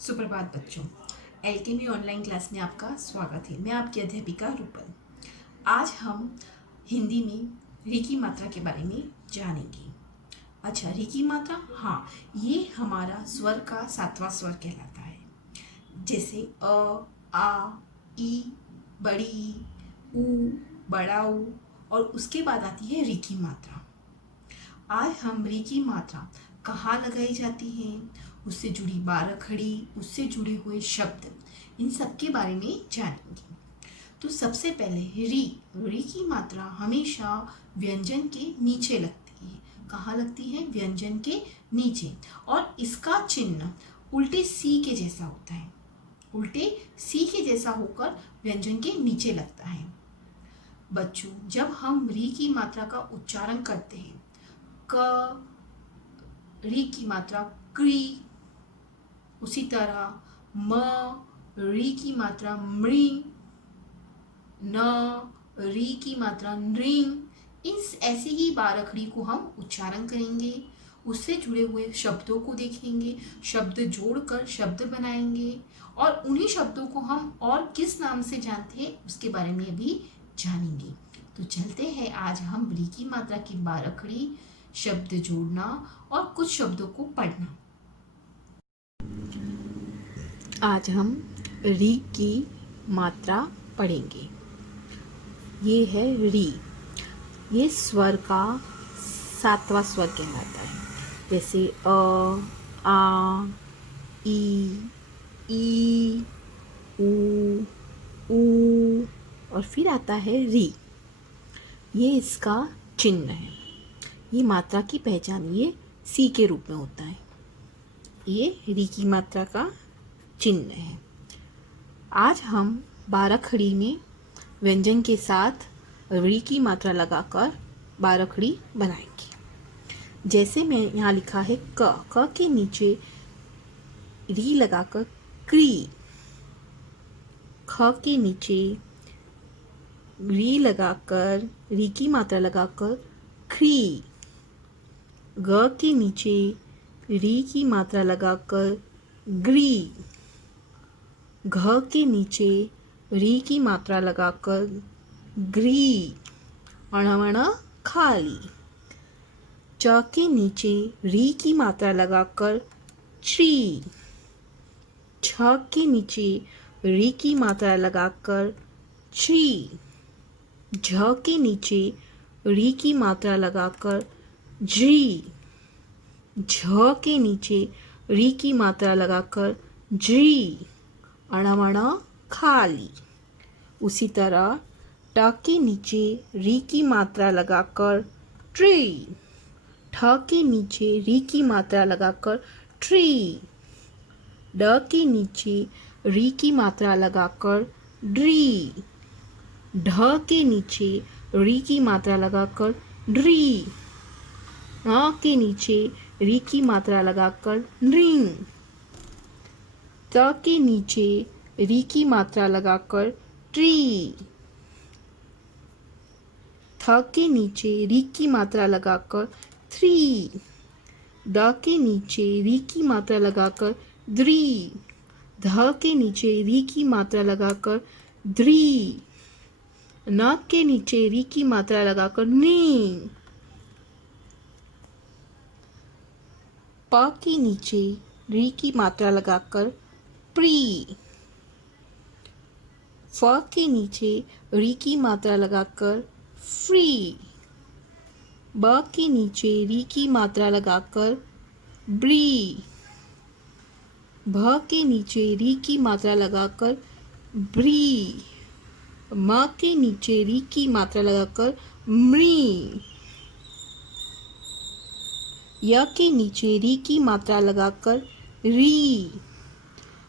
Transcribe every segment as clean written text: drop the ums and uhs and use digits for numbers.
सुप्रभात बच्चों। Alchemy online class में आपका स्वागत है। मैं आपकी अध्यापिका रूपल। आज हम हिंदी में री की मात्रा के बारे में जानेंगे। अच्छा, री की मात्रा, हाँ, ये हमारा स्वर का सातवां स्वर कहलाता है। जैसे अ, आ, ई, बड़ी ई, ऊ, बड़ा ऊ, और उसके बाद आती है री की मात्रा। आज हम री की मात्रा कहाँ लगाई जाती है, उससे जुड़ी बारखड़ी, उससे जुड़े हुए शब्द, इन सब के बारे में जानेंगे। तो सबसे पहले री की मात्रा हमेशा व्यंजन के नीचे लगती है। कहाँ लगती है? व्यंजन के नीचे। और इसका चिन्ह उल्टे सी के जैसा होता है। उल्टे सी के जैसा होकर व्यंजन के नीचे लगता है। बच्चों, जब हम री की मात्रा का उच्चारण करते हैं, क, री की मात्रा क्री, उसी तरह म, री की मात्रा मृ, न, री की मात्रा नृ, इस ऐसे ही बारखड़ी को हम उच्चारण करेंगे। उससे जुड़े हुए शब्दों को देखेंगे, शब्द जोड़कर शब्द बनाएंगे, और उन्हीं शब्दों को हम और किस नाम से जानते हैं उसके बारे में अभी जानेंगे। तो चलते हैं, आज हम री की मात्रा की बारखड़ी, शब्द जोड़ना और कुछ शब्दों को पढ़ना। आज हम री की मात्रा पढ़ेंगे। ये है री। ये स्वर का सातवां स्वर कहलाता है। जैसे अ, आ, ई, ऊ, और फिर आता है री। ये इसका चिन्ह है। ये मात्रा की पहचान ये सी के रूप में होता है। ये री की मात्रा का चिन्ह है। आज हम बारखड़ी में व्यंजन के साथ री की मात्रा लगाकर बारखड़ी बनाएंगे। जैसे मैं यहाँ लिखा है क के नीचे री लगाकर क्री, ख के नीचे री लगाकर री की मात्रा लगाकर क्री, ग के नीचे री की मात्रा लगाकर ग्री, घ के नीचे री की मात्रा लगाकर ग्री, अण खाली, च के नीचे री की मात्रा लगाकर ची, छ के नीचे री की मात्रा लगाकर छी, झ के नीचे री की मात्रा लगाकर झी, झ के नीचे री की मात्रा लगाकर झी, अण खाली। उसी तरह ट के नीचे री की मात्रा लगाकर ट्री, ठ के नीचे री की मात्रा लगाकर ट्री, ड के नीचे री की मात्रा लगाकर ड्री, ढ के नीचे री की मात्रा लगाकर ड्री, न के नीचे री की मात्रा लगाकर नृ, त के नीचे री की मात्रा लगाकर ट्री, थ के नीचे री की मात्रा लगाकर थ्री, द के नीचे री की मात्रा लगाकर द्री, ध के नीचे री की मात्रा लगाकर द्री, न के नीचे री की मात्रा लगाकर नी, प के नीचे री की मात्रा लगाकर प्री, फ के नीचे री की मात्रा लगाकर फ्री, ब के नीचे री की मात्रा लगाकर ब्री, भ के नीचे री की मात्रा लगाकर ब्री, म के नीचे री की मात्रा लगाकर मृ, य के नीचे री की मात्रा लगाकर री,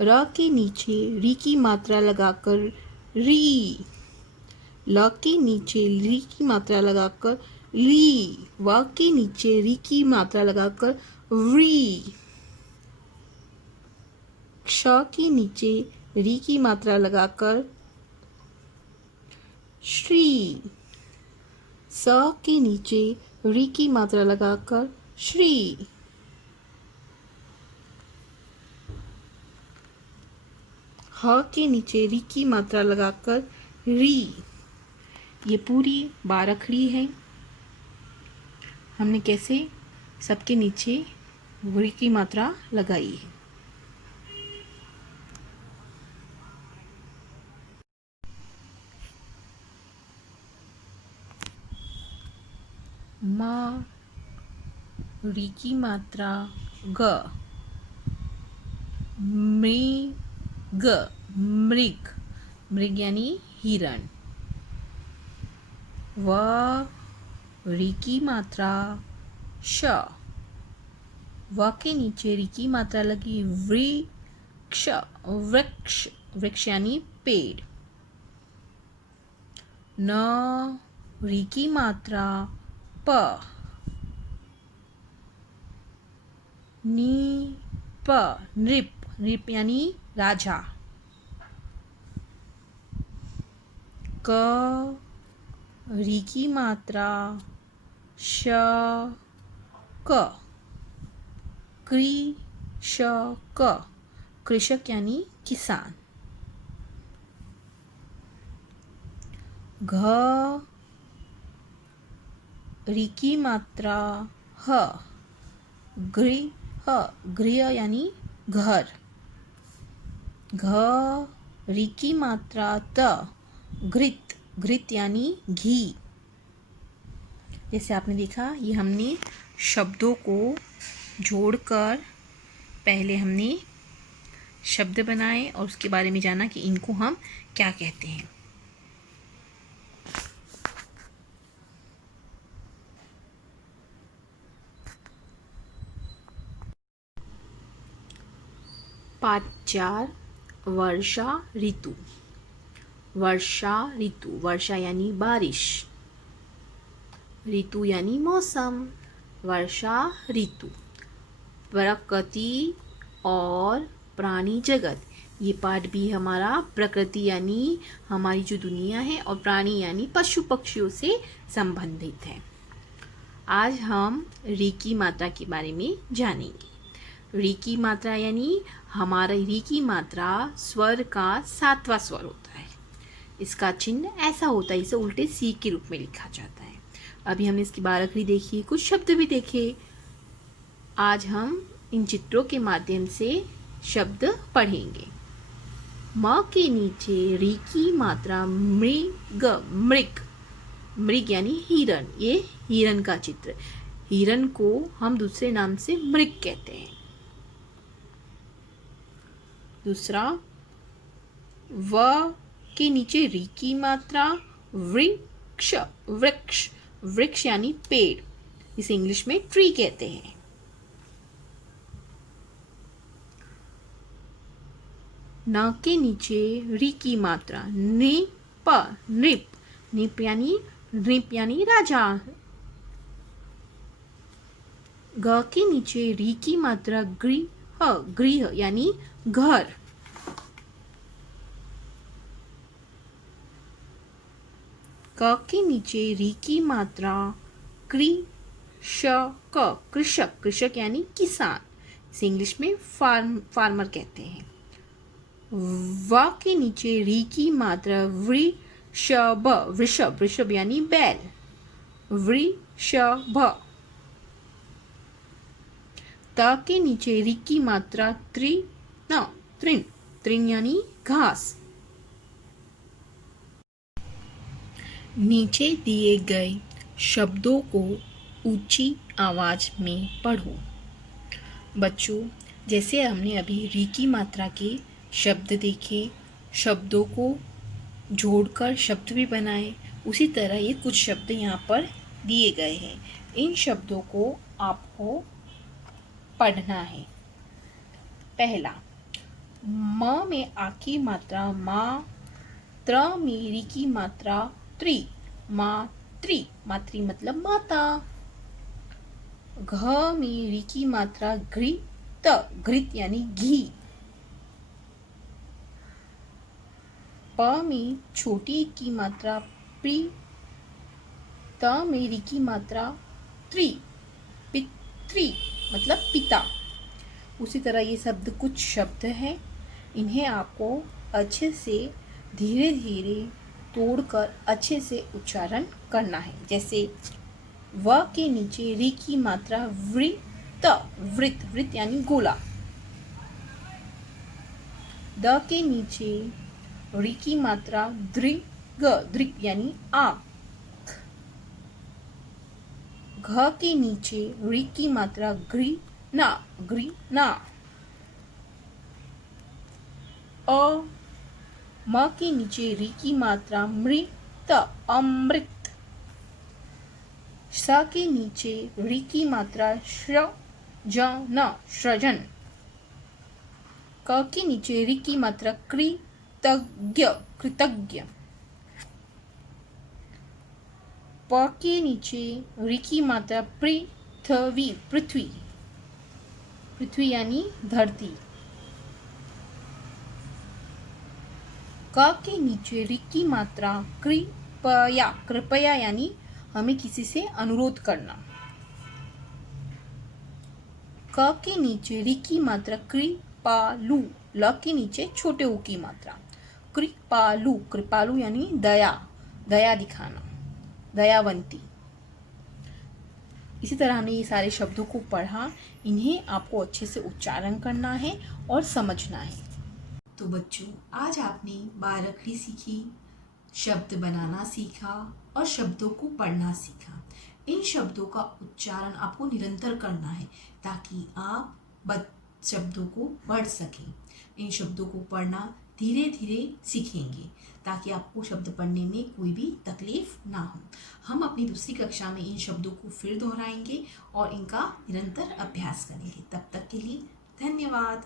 र के नीचे री की मात्रा लगाकर री, ल के नीचे री की मात्रा लगाकर ली, व के नीचे री की मात्रा लगाकर व्री, क्ष के नीचे री की मात्रा लगाकर श्री, स के नीचे री की मात्रा लगाकर श्री, ह के नीचे री की मात्रा लगाकर री। ये पूरी बारखड़ी है। हमने कैसे सबके नीचे री की मात्रा लगाई है। मा, री की मात्रा ग, मृग, मृग, मृग यानी हिरण। व, री की मात्रा श, व के नीचे री की मात्रा लगी वृक्ष, वृक्ष, वृक्ष यानी पेड़। न, री की मात्रा प, नी, प, नृप, नृप यानी राजा। क, री की मात्रा श, क, कृषक, कृषक यानी किसान। घ, री की मात्रा ह, गृह, गृह यानी घर। घ, री की मात्रा त, घृत, घृत यानी घी। जैसे आपने देखा, ये हमने शब्दों को जोड़कर पहले हमने शब्द बनाए और उसके बारे में जाना कि इनको हम क्या कहते हैं। पाठ 4, वर्षा ऋतु। वर्षा ऋतु, वर्षा यानी बारिश, ऋतु यानी मौसम। वर्षा ऋतु, प्रकृति और प्राणी जगत। ये पाठ भी हमारा प्रकृति यानी हमारी जो दुनिया है और प्राणी यानी पशु पक्षियों से संबंधित है। आज हम री की मात्रा के बारे में जानेंगे। री की मात्रा यानी हमारा री की मात्रा स्वर का 7वां स्वर होता है। इसका चिन्ह ऐसा होता है, इसे उल्टे सी के रूप में लिखा जाता है। अभी हमने इसकी बारखड़ी देखी, कुछ शब्द भी देखे। आज हम इन चित्रों के माध्यम से शब्द पढ़ेंगे। म के नीचे री की मात्रा मृग, मृग, मृग यानी हिरण। ये हिरण का चित्र। हिरण को हम दूसरे नाम से मृग कहते हैं। दूसरा, व के नीचे री की मात्रा वृक्ष, वृक्ष, वृक्ष यानी पेड़। इसे इंग्लिश में ट्री कहते हैं। न के नीचे री की मात्रा नृप, नृप, नृप यानी राजा। ग के नीचे री की मात्रा गृह, गृह यानी घर। क के नीचे री की मात्रा कृषक, कृषक, कृषक यानी किसान। इसे इंग्लिश में फार्मर कहते हैं। व के नीचे री की मात्रा वृषभ, वृषभ, वृषभ यानी बैल, वृषभ। त के नीचे री की मात्रा तृण, तृण, तृण यानी घास। नीचे दिए गए शब्दों को ऊंची आवाज में पढ़ो। बच्चों, जैसे हमने अभी री की मात्रा के शब्द देखे, शब्दों को जोड़कर शब्द भी बनाए, उसी तरह ये कुछ शब्द यहाँ पर दिए गए हैं। इन शब्दों को आपको पढ़ना है। पहला, म में आ की मात्रा मा, त्र में री की मात्रा त्रि, मातृ, मातृ मतलब माता। घ में री की मात्रा घृत, घृत यानी घी। प में छोटी की मात्रा प्री, त में री की मात्रा त्रि, पितृ मतलब पिता। उसी तरह ये शब्द कुछ शब्द हैं, इन्हें आपको अच्छे से धीरे धीरे तोड़कर अच्छे से उच्चारण करना है। जैसे व के नीचे री की मात्रा वृत, वृत वृत यानी गोला। द के नीचे री की मात्रा दृग, दृग यानी आँख। घ के नीचे री की मात्रा ग्रीना, ग्रीना। अ म के नीचे री की मात्रा मृत, अमृत। स के नीचे री की मात्रा सृजन, सृजन। क के नीचे री की मात्रा कृतज्ञ, कृतज्ञ। प के नीचे री की मात्रा पृथ्वी, पृथ्वी, पृथ्वी यानी धरती। क के नीचे री की मात्रा कृपया, कृपया यानी हमें किसी से अनुरोध करना। क के नीचे री की मात्रा कृपालु, ल के नीचे छोटे ऊ की मात्रा कृपालु, कृपालु यानी दया, दया दिखाना, दयावंती। इसी तरह हमने ये सारे शब्दों को पढ़ा, इन्हें आपको अच्छे से उच्चारण करना है और समझना है। तो बच्चों, आज आपने बारकड़ी सीखी, शब्द बनाना सीखा और शब्दों को पढ़ना सीखा। इन शब्दों का उच्चारण आपको निरंतर करना है ताकि आप शब्दों को पढ़ सकें। इन शब्दों को पढ़ना धीरे धीरे सीखेंगे ताकि आपको शब्द पढ़ने में कोई भी तकलीफ ना हो। हम अपनी दूसरी कक्षा में इन शब्दों को फिर दोहराएंगे और इनका निरंतर अभ्यास करेंगे। तब तक के लिए धन्यवाद।